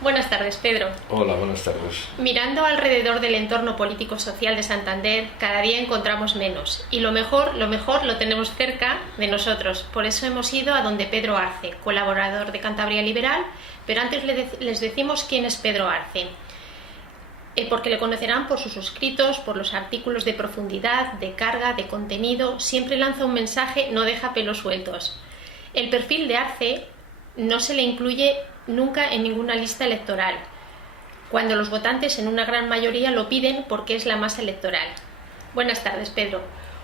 Buenas tardes, Pedro. Hola, buenas tardes. Mirando alrededor del entorno político-social de Santander, cada día encontramos menos. Y lo mejor lo tenemos cerca de nosotros. Por eso hemos ido a donde Pedro Arce, colaborador de Cantabria Liberal. Pero antes les decimos quién es Pedro Arce. Porque le conocerán por sus escritos, por los artículos de profundidad, de carga, de contenido. Siempre lanza un mensaje, no deja pelos sueltos. El perfil de Arce no se le incluye nunca en ninguna lista electoral, cuando los votantes en una gran mayoría lo piden porque es la masa electoral. Buenas tardes, Pedro.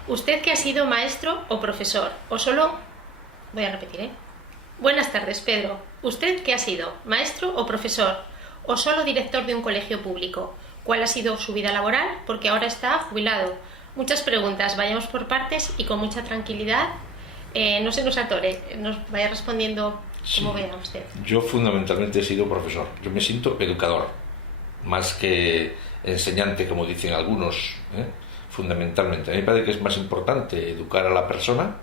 ¿Usted que ha sido maestro o profesor? O solo... Voy a repetir, Buenas tardes, Pedro. ¿Usted que ha sido maestro o profesor? ¿O solo director de un colegio público? ¿Cuál ha sido su vida laboral? Porque ahora está jubilado. Muchas preguntas, vayamos por partes y con mucha tranquilidad. No se nos atore, nos vaya respondiendo como vea usted. Yo fundamentalmente he sido profesor. Yo me siento educador, más que enseñante, como dicen algunos, fundamentalmente. A mí me parece que es más importante educar a la persona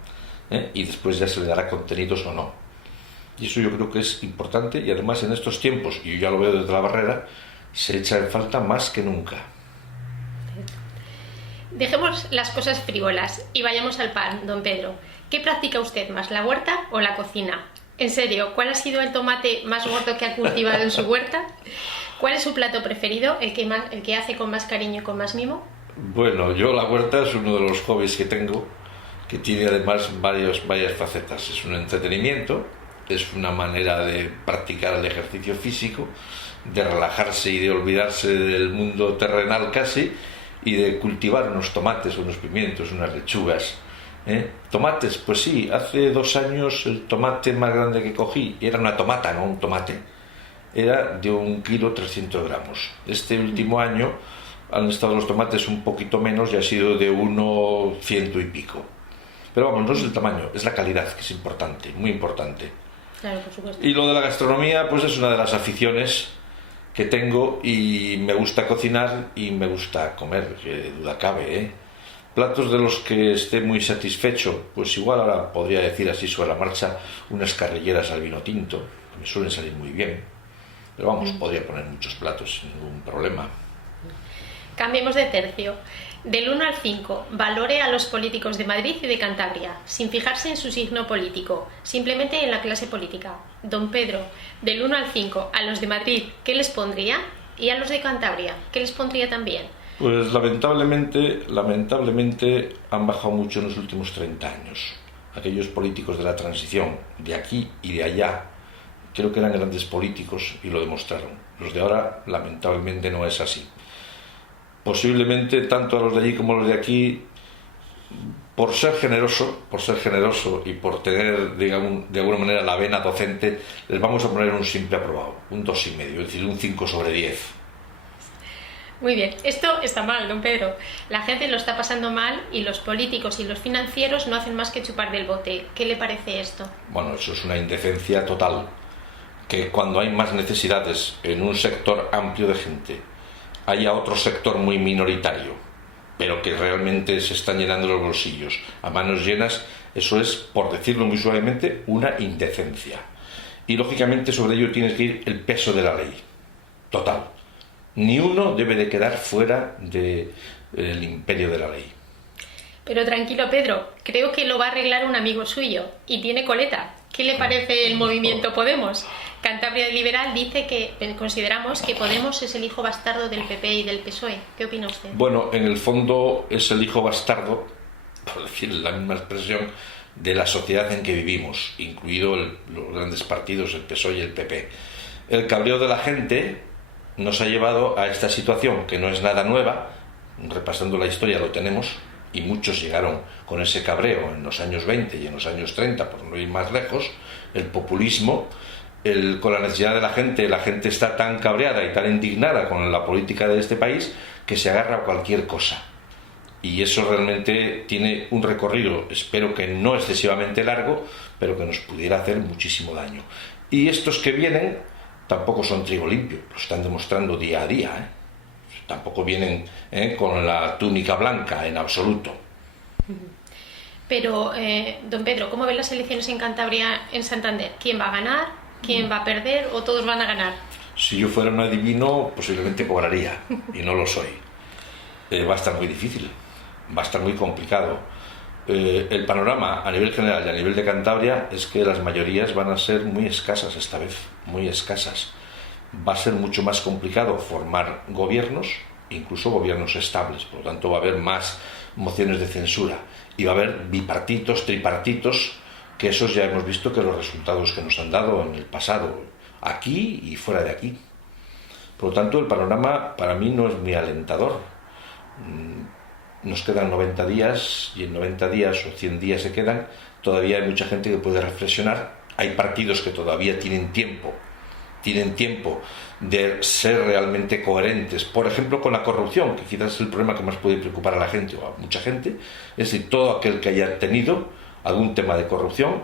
y después ya se le dará contenidos o no. Y eso yo creo que es importante, y además en estos tiempos, y yo ya lo veo desde la barrera, se echa en falta más que nunca. Dejemos las cosas frívolas y vayamos al pan, don Pedro. ¿Qué practica usted más, la huerta o la cocina? En serio, ¿cuál ha sido el tomate más gordo que ha cultivado en su huerta? ¿Cuál es su plato preferido, el que hace con más cariño y con más mimo? Bueno, yo la huerta es uno de los hobbies que tengo, que tiene además varias facetas. Es un entretenimiento, es una manera de practicar el ejercicio físico, de relajarse y de olvidarse del mundo terrenal casi, y de cultivar unos tomates, unos pimientos, unas lechugas. Tomates, pues sí, hace 2 años el tomate más grande que cogí, era una tomata, no un tomate, era de 1,3 kg. Este último año han estado los tomates un poquito menos y ha sido de 100 y pico. Pero vamos, no es el tamaño, es la calidad, que es importante, muy importante. Claro, por supuesto. Y lo de la gastronomía, pues es una de las aficiones que tengo, y me gusta cocinar y me gusta comer, que duda cabe, Platos de los que esté muy satisfecho, pues igual ahora podría decir así sobre la marcha unas carrilleras al vino tinto, que me suelen salir muy bien. Pero vamos, podría poner muchos platos sin ningún problema. Cambiemos de tercio. Del 1 al 5, valore a los políticos de Madrid y de Cantabria, sin fijarse en su signo político, simplemente en la clase política. Don Pedro, del 1 al 5, a los de Madrid, ¿qué les pondría? Y a los de Cantabria, ¿qué les pondría también? Pues lamentablemente han bajado mucho en los últimos 30 años. Aquellos políticos de la transición, de aquí y de allá, creo que eran grandes políticos y lo demostraron. Los de ahora, lamentablemente, no es así. Posiblemente tanto a los de allí como a los de aquí, por ser generoso y por tener, digamos, de alguna manera la vena docente, les vamos a poner un simple aprobado, un 2,5, es decir, un 5/10. Muy bien, esto está mal, don Pedro. La gente lo está pasando mal y los políticos y los financieros no hacen más que chupar del bote. ¿Qué le parece esto? Bueno, eso es una indecencia total. Que cuando hay más necesidades en un sector amplio de gente, haya otro sector muy minoritario, pero que realmente se están llenando los bolsillos a manos llenas, eso es, por decirlo muy suavemente, una indecencia. Y lógicamente sobre ello tienes que ir el peso de la ley. Total. Ni uno debe de quedar fuera del imperio de la ley. Pero tranquilo, Pedro, creo que lo va a arreglar un amigo suyo y tiene coleta. ¿Qué le parece el movimiento Podemos? Cantabria Liberal dice que consideramos que Podemos es el hijo bastardo del PP y del PSOE. ¿Qué opina usted? Bueno, en el fondo es el hijo bastardo, por decir la misma expresión, de la sociedad en que vivimos, incluido los grandes partidos, el PSOE y el PP. El cabreo de la gente nos ha llevado a esta situación, que no es nada nueva. Repasando la historia lo tenemos, y muchos llegaron con ese cabreo en los años 20 y en los años 30, por no ir más lejos. El populismo, con la necesidad de la gente está tan cabreada y tan indignada con la política de este país que se agarra a cualquier cosa. Y eso realmente tiene un recorrido, espero que no excesivamente largo, pero que nos pudiera hacer muchísimo daño. Y estos que vienen tampoco son trigo limpio, lo están demostrando día a día, Tampoco vienen con la túnica blanca en absoluto. Pero, don Pedro, ¿cómo ven las elecciones en Cantabria, en Santander? ¿Quién va a ganar? ¿Quién va a perder? ¿O todos van a ganar? Si yo fuera un adivino, posiblemente cobraría, y no lo soy. Va a estar muy difícil, va a estar muy complicado. El panorama a nivel general y a nivel de Cantabria es que las mayorías van a ser muy escasas esta vez, muy escasas. Va a ser mucho más complicado formar gobiernos, incluso gobiernos estables, por lo tanto va a haber más mociones de censura y va a haber bipartitos, tripartitos, que esos ya hemos visto que los resultados que nos han dado en el pasado, aquí y fuera de aquí. Por lo tanto, el panorama para mí no es muy alentador. Nos quedan 90 días y en 90 días o 100 días se quedan, todavía hay mucha gente que puede reflexionar, hay partidos que todavía tienen tiempo de ser realmente coherentes, por ejemplo con la corrupción, que quizás es el problema que más puede preocupar a la gente o a mucha gente, es decir, todo aquel que haya tenido algún tema de corrupción,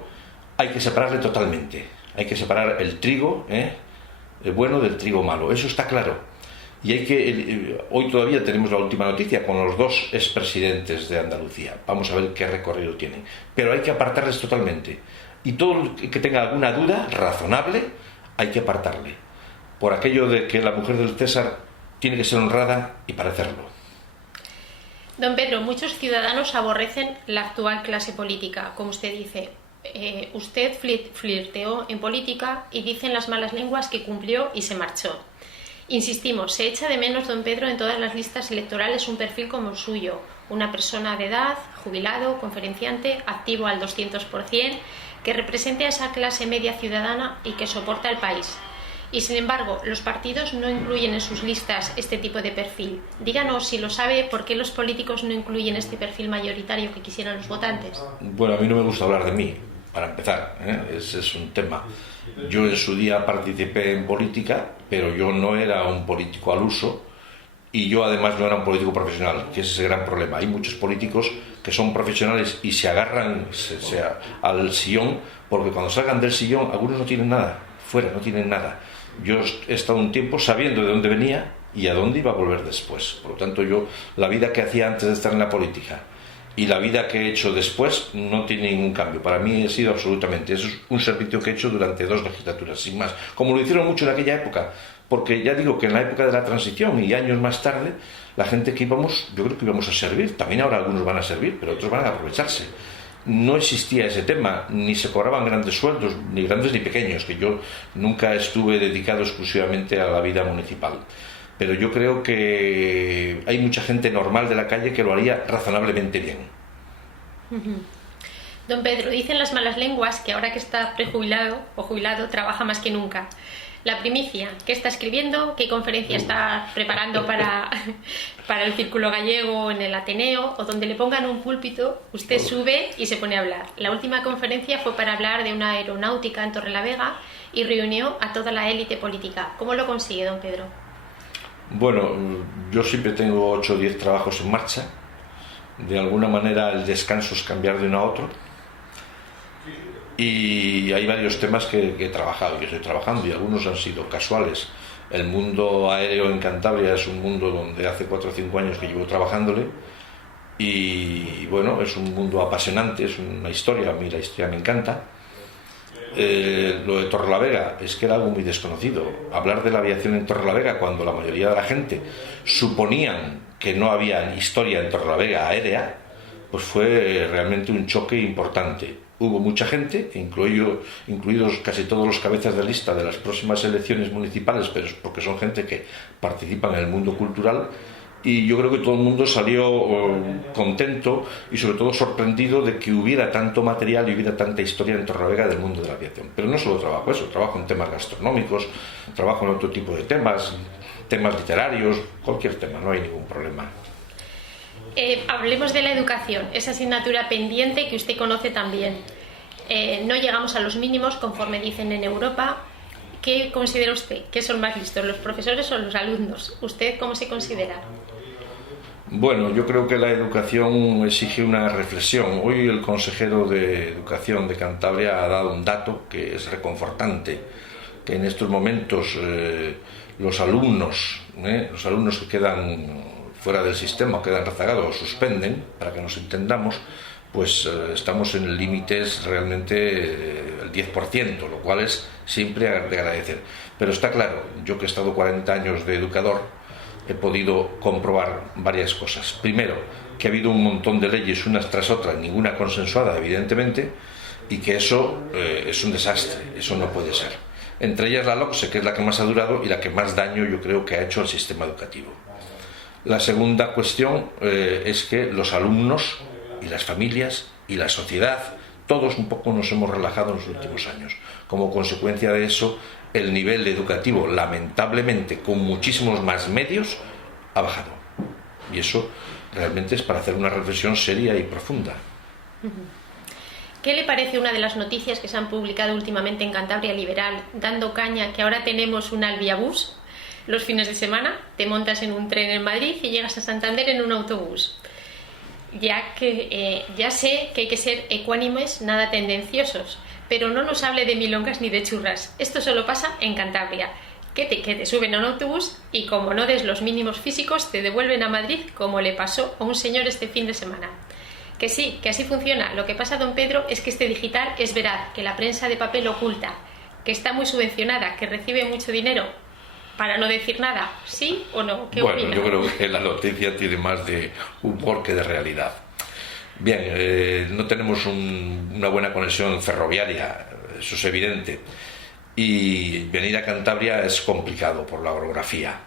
hay que separarle totalmente, hay que separar el trigo, el bueno del trigo malo, eso está claro. Y hoy todavía tenemos la última noticia con los dos expresidentes de Andalucía. Vamos a ver qué recorrido tienen. Pero hay que apartarles totalmente. Y todo el que tenga alguna duda razonable, hay que apartarle. Por aquello de que la mujer del César tiene que ser honrada y parecerlo. Don Pedro, muchos ciudadanos aborrecen la actual clase política, como usted dice. Usted flirteó en política y dicen las malas lenguas que cumplió y se marchó. Insistimos, se echa de menos, don Pedro, en todas las listas electorales un perfil como el suyo, una persona de edad, jubilado, conferenciante, activo al 200%, que represente a esa clase media ciudadana y que soporta el país. Y sin embargo, los partidos no incluyen en sus listas este tipo de perfil. Díganos, si lo sabe, ¿por qué los políticos no incluyen este perfil mayoritario que quisieran los votantes? Bueno, a mí no me gusta hablar de mí, para empezar, ese es un tema. Yo en su día participé en política, pero yo no era un político al uso y yo además no era un político profesional, que ese es el gran problema. Hay muchos políticos que son profesionales y se agarran al sillón, porque cuando salgan del sillón algunos no tienen nada, fuera no tienen nada. Yo he estado un tiempo sabiendo de dónde venía y a dónde iba a volver después. Por lo tanto, yo la vida que hacía antes de estar en la política y la vida que he hecho después no tiene ningún cambio. Para mí ha sido absolutamente, eso es un servicio que he hecho durante 2 legislaturas, sin más. Como lo hicieron mucho en aquella época, porque ya digo que en la época de la transición y años más tarde, la gente que íbamos, yo creo que íbamos a servir. También ahora algunos van a servir, pero otros van a aprovecharse. No existía ese tema, ni se cobraban grandes sueldos, ni grandes ni pequeños, que yo nunca estuve dedicado exclusivamente a la vida municipal. Pero yo creo que hay mucha gente normal de la calle que lo haría razonablemente bien. Don Pedro, dicen las malas lenguas que ahora que está prejubilado o jubilado trabaja más que nunca. La primicia, ¿qué está escribiendo? ¿Qué conferencia está preparando para el Círculo Gallego en el Ateneo? O donde le pongan un púlpito, usted sube y se pone a hablar. La última conferencia fue para hablar de una aeronáutica en Torrelavega y reunió a toda la élite política. ¿Cómo lo consigue, don Pedro? Bueno, yo siempre tengo 8 o 10 trabajos en marcha. De alguna manera el descanso es cambiar de uno a otro. Y hay varios temas que he trabajado, que estoy trabajando, y algunos han sido casuales. El mundo aéreo en Cantabria es un mundo donde hace 4 o 5 años que llevo trabajándole. Y bueno, es un mundo apasionante, es una historia, a mí la historia me encanta. Lo de Torrelavega es que era algo muy desconocido. Hablar de la aviación en Torrelavega cuando la mayoría de la gente suponían que no había historia en Torrelavega aérea, pues fue realmente un choque importante. Hubo mucha gente, incluidos casi todos los cabezas de lista de las próximas elecciones municipales, pero es porque son gente que participa en el mundo cultural, y yo creo que todo el mundo salió contento y sobre todo sorprendido de que hubiera tanto material y hubiera tanta historia en Torrelavega del mundo de la aviación. Pero no solo trabajo eso, trabajo en temas gastronómicos, trabajo en otro tipo de temas literarios, cualquier tema, no hay ningún problema. Hablemos de la educación, esa asignatura pendiente que usted conoce también. No llegamos a los mínimos conforme dicen en Europa. ¿Qué considera usted? ¿Qué son más listos, los profesores o los alumnos? ¿Usted cómo se considera? Bueno, yo creo que la educación exige una reflexión. Hoy el consejero de Educación de Cantabria ha dado un dato que es reconfortante, que en estos momentos los alumnos que quedan fuera del sistema, quedan rezagados o suspenden, para que nos entendamos, pues estamos en límites realmente, el 10%, lo cual es siempre de agradecer. Pero está claro, yo que he estado 40 años de educador, he podido comprobar varias cosas. Primero, que ha habido un montón de leyes unas tras otras, ninguna consensuada, evidentemente, y que eso es un desastre, eso no puede ser. Entre ellas la LOCSE, que es la que más ha durado y la que más daño yo creo que ha hecho al sistema educativo. La segunda cuestión es que los alumnos y las familias y la sociedad, todos un poco nos hemos relajado en los últimos años. Como consecuencia de eso, el nivel educativo, lamentablemente, con muchísimos más medios, ha bajado. Y eso realmente es para hacer una reflexión seria y profunda. ¿Qué le parece una de las noticias que se han publicado últimamente en Cantabria Liberal, dando caña que ahora tenemos un albiabús? Los fines de semana te montas en un tren en Madrid y llegas a Santander en un autobús. Ya sé que hay que ser ecuánimes, nada tendenciosos, pero no nos hable de milongas ni de churras. Esto solo pasa en Cantabria, que te suben a un autobús y como no des los mínimos físicos te devuelven a Madrid, como le pasó a un señor este fin de semana. Que sí, que así funciona. Lo que pasa, don Pedro, es que este digital es veraz, que la prensa de papel oculta, que está muy subvencionada, que recibe mucho dinero, para no decir nada. ¿Sí o no? ¿Qué opina? Yo creo que la noticia tiene más de humor que de realidad. Bien, no tenemos una buena conexión ferroviaria, eso es evidente, y venir a Cantabria es complicado por la orografía,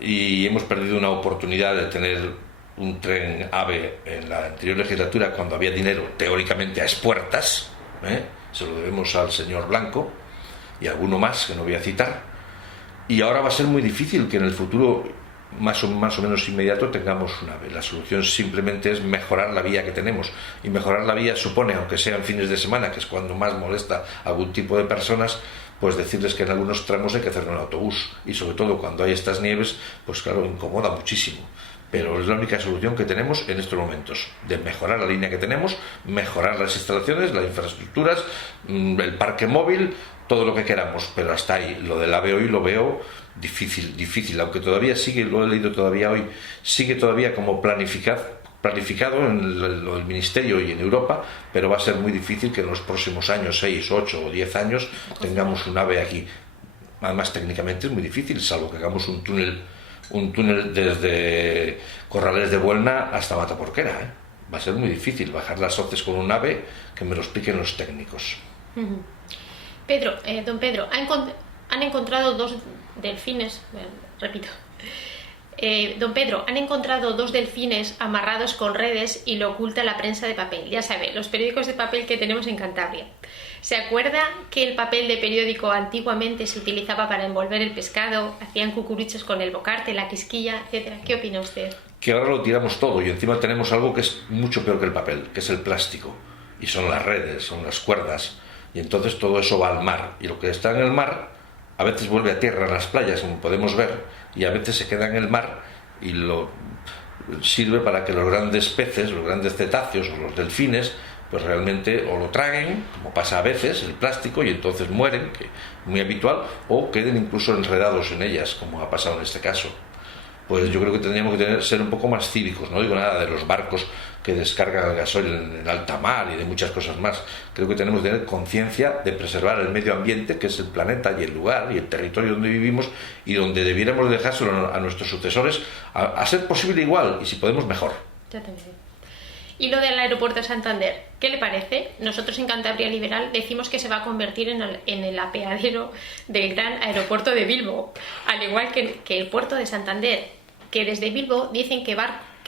y hemos perdido una oportunidad de tener un tren AVE en la anterior legislatura cuando había dinero teóricamente a expuertas, se lo debemos al señor Blanco y a alguno más que no voy a citar, y ahora va a ser muy difícil que en el futuro más o menos inmediato tengamos un AVE. La solución simplemente es mejorar la vía que tenemos, y mejorar la vía supone, aunque sean fines de semana, que es cuando más molesta a algún tipo de personas, pues decirles que en algunos tramos hay que hacerlo en autobús, y sobre todo cuando hay estas nieves, pues claro, incomoda muchísimo. Pero es la única solución que tenemos en estos momentos, de mejorar la línea que tenemos, mejorar las instalaciones, las infraestructuras, el parque móvil, todo lo que queramos, pero hasta ahí. Lo del AVE hoy lo veo difícil, aunque todavía sigue, lo he leído todavía hoy, sigue todavía como planificado en lo del Ministerio y en Europa, pero va a ser muy difícil que en los próximos años, 6, 8 o 10 años, tengamos un AVE aquí. Además, técnicamente es muy difícil, salvo que hagamos un túnel desde Corrales de Buelna hasta Mataporquera. Va a ser muy difícil bajar las hoces con un AVE, que me lo expliquen los técnicos. Pedro, don Pedro, han encontrado dos delfines, repito. Don Pedro, han encontrado dos delfines amarrados con redes y lo oculta la prensa de papel. Ya sabe, los periódicos de papel que tenemos en Cantabria. ¿Se acuerda que el papel de periódico antiguamente se utilizaba para envolver el pescado? Hacían cucuruchos con el bocarte, la quisquilla, etcétera. ¿Qué opina usted? Que ahora lo tiramos todo y encima tenemos algo que es mucho peor que el papel, que es el plástico. Y son las redes, son las cuerdas. Y entonces todo eso va al mar. Y lo que está en el mar a veces vuelve a tierra en las playas, como podemos ver, y a veces se queda en el mar y lo sirve para que los grandes peces, los grandes cetáceos o los delfines, pues realmente o lo traguen, como pasa a veces, el plástico, y entonces mueren, que es muy habitual, o queden incluso enredados en ellas, como ha pasado en este caso. Pues yo creo que tendríamos que ser un poco más cívicos. No digo nada de los barcos que descargan el gasoil en alta mar y de muchas cosas más. Creo que tenemos que tener conciencia de preservar el medio ambiente, que es el planeta y el lugar y el territorio donde vivimos, y donde debiéramos dejárselo a nuestros sucesores a ser posible igual, y si podemos mejor. Yo también. Y lo del aeropuerto de Santander, ¿qué le parece? Nosotros en Cantabria Liberal decimos que se va a convertir en el apeadero del gran aeropuerto de Bilbo, al igual que el puerto de Santander, que desde Bilbo dicen qué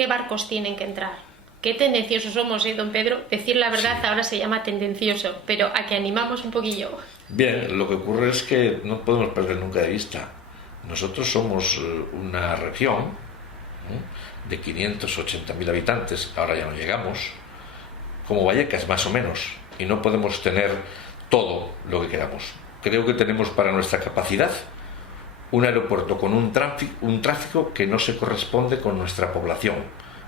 barcos tienen que entrar. Qué tendenciosos somos, don Pedro. Decir la verdad sí. Ahora se llama tendencioso, pero a que animamos un poquillo. Bien, lo que ocurre es que no podemos perder nunca de vista. Nosotros somos una región de 580.000 habitantes, ahora ya no llegamos, como Vallecas más o menos, y no podemos tener todo lo que queramos. Creo que tenemos para nuestra capacidad un aeropuerto con un tráfico que no se corresponde con nuestra población.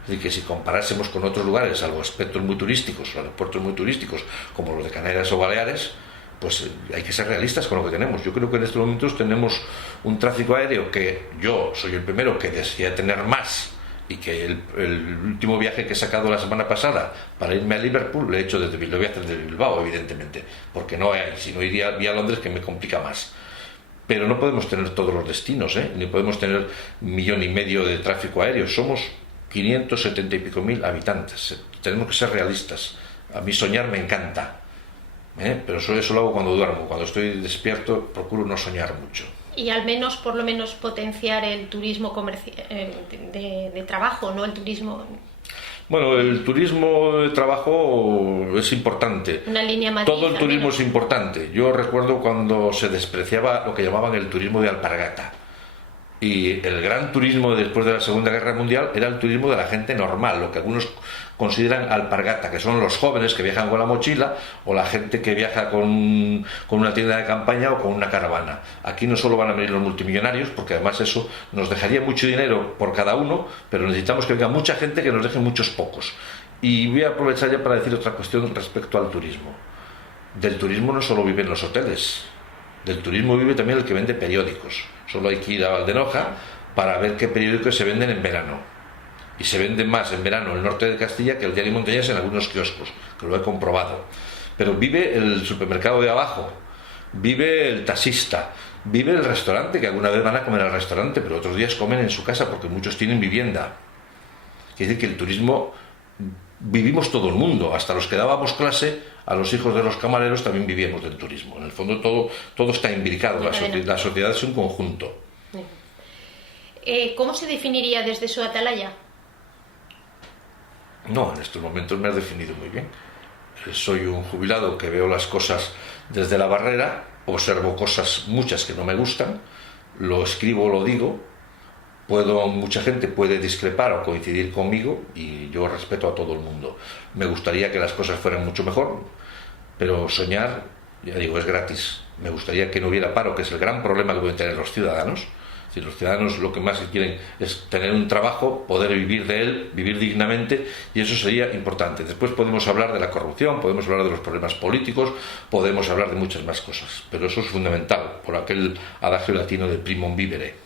Es decir, que si comparásemos con otros lugares, salvo aspectos muy turísticos, o aeropuertos muy turísticos, como los de Canarias o Baleares, pues hay que ser realistas con lo que tenemos. Yo creo que en estos momentos tenemos un tráfico aéreo que yo soy el primero que desea tener más y que el último viaje que he sacado la semana pasada para irme a Liverpool lo he hecho desde Bilbao, evidentemente, porque no hay, si no iría a Londres, que me complica más. Pero no podemos tener todos los destinos, ni podemos tener 1,5 millones de tráfico aéreo. Somos 570 y pico mil habitantes. Tenemos que ser realistas. A mí soñar me encanta, pero eso lo hago cuando duermo. Cuando estoy despierto procuro no soñar mucho. Y al menos, por lo menos, potenciar el turismo de trabajo, ¿no? El turismo... Bueno, el turismo de trabajo es importante. Una línea matiz, todo el turismo es importante. Yo recuerdo cuando se despreciaba lo que llamaban el turismo de alpargata. Y el gran turismo después de la Segunda Guerra Mundial era el turismo de la gente normal, lo que algunos consideran alpargata, que son los jóvenes que viajan con la mochila o la gente que viaja con una tienda de campaña o con una caravana. Aquí no solo van a venir los multimillonarios, porque además eso nos dejaría mucho dinero por cada uno, pero necesitamos que venga mucha gente que nos deje muchos pocos. Y voy a aprovechar ya para decir otra cuestión respecto al turismo. Del turismo no solo viven los hoteles, del turismo vive también el que vende periódicos. Solo hay que ir a Valdenoja para ver qué periódicos se venden en verano. Y se venden más en verano en el norte de Castilla que el Diario Montañés en algunos kioscos, que lo he comprobado. Pero vive el supermercado de abajo, vive el taxista, vive el restaurante, que alguna vez van a comer al restaurante, pero otros días comen en su casa porque muchos tienen vivienda. Quiere decir que el turismo vivimos todo el mundo, hasta los que dábamos clase a los hijos de los camareros también vivíamos del turismo. En el fondo todo está imbricado, la sociedad es un conjunto. ¿Cómo se definiría desde su atalaya? No, en estos momentos me has definido muy bien. Soy un jubilado que veo las cosas desde la barrera, observo muchas que no me gustan, lo escribo, lo digo. Mucha gente puede discrepar o coincidir conmigo y yo respeto a todo el mundo. Me gustaría que las cosas fueran mucho mejor, pero soñar, ya digo, es gratis. Me gustaría que no hubiera paro, que es el gran problema que pueden tener los ciudadanos. Si los ciudadanos lo que más quieren es tener un trabajo, poder vivir de él, vivir dignamente, y eso sería importante. Después podemos hablar de la corrupción, podemos hablar de los problemas políticos, podemos hablar de muchas más cosas, pero eso es fundamental, por aquel adagio latino de primum vivere.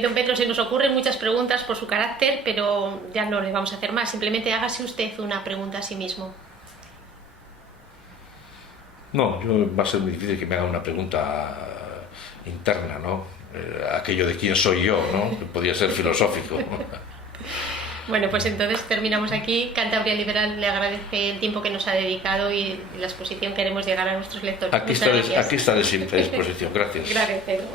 Don Pedro, se nos ocurren muchas preguntas por su carácter, pero ya no le vamos a hacer más. Simplemente hágase usted una pregunta a sí mismo. No, va a ser muy difícil que me haga una pregunta interna, ¿no? Aquello de quién soy yo, ¿no? Que podría ser filosófico. Bueno, pues entonces terminamos aquí. Cantabria Liberal le agradece el tiempo que nos ha dedicado y la exposición que queremos llegar a nuestros lectores. Aquí está de siempre a disposición. Gracias. Gracias, Pedro.